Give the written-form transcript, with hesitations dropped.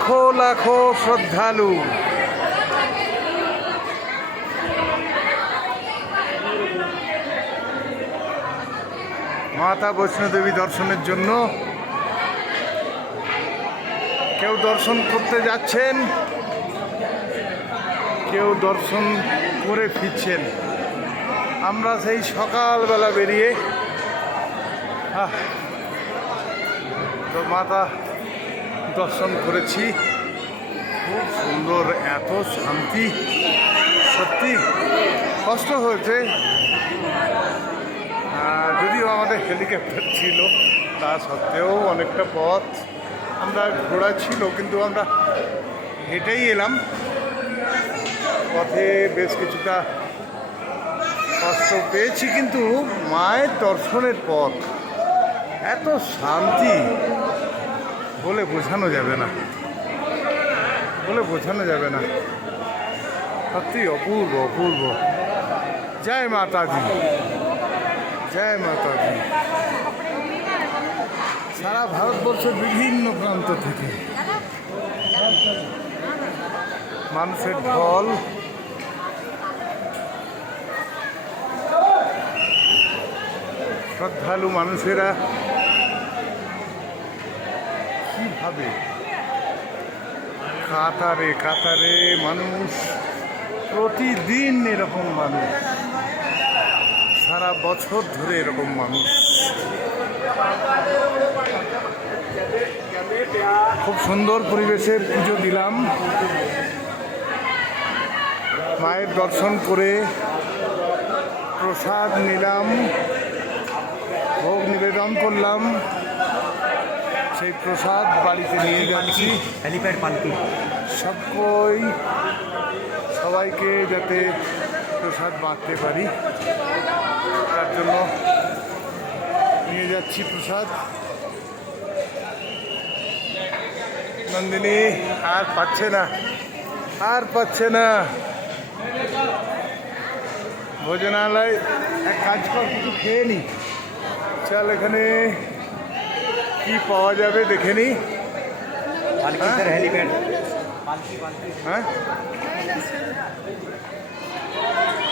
লাখো লাখো শ্রদ্ধালু। মাতা বৈষ্ণোদেবী দর্শনের জন্য কেউ দর্শন করতে যাচ্ছেন, কেউ দর্শন করে ফিরছেন। আমরা সেই সকালবেলা বেরিয়ে তো মাতা দর্শন করেছি। খুব সুন্দর, এত শান্তি, সত্যি কষ্ট হয়েছে। যদিও আমাদের হেলিকপ্টার ছিল, তা সত্ত্বেও অনেকটা পথ আমরা ঘোরা ছিল, কিন্তু আমরা হেঁটেই এলাম। পথে বেশ কিছুটা কষ্ট পেয়েছি, কিন্তু মায়ের দর্শনের পথ এত শান্তি বলে বোঝানো যাবে না, বলে বোঝানো যাবে না। সত্যি অপূর্ব অপূর্ব। জয় মাতাজি, জয় মাতাজি। সারা ভারতবর্ষের বিভিন্ন প্রান্ত থেকে মানুষের ঢল। শ্রদ্ধালু মানুষেরা কিভাবে কাতারে কাতারে মানুষ, প্রতিদিন এরকম মানুষ, সারা বছর ধরে এরকম মানুষ। খুব সুন্দর পরিবেশে পুজো দিলাম, মায়ের দর্শন করে প্রসাদ নিলাম, ভোগ নিবেদন করলাম। সেই প্রসাদ বাড়িতে নিয়ে যাচ্ছি। হেলিপ্যাড পালকি সবাইকে যাতে প্রসাদ বাঁধতে পারি, তার জন্য নিয়ে যাচ্ছি প্রসাদ। নন্দিনী আর পাচ্ছে না, আর পাচ্ছে না। ভোজনালয় এক কাজ কর, কিছু খেয়ে নি, চল এখানে কি পাওয়া যাবে দেখে নি। হেলিপ্যাড হ্যাঁ।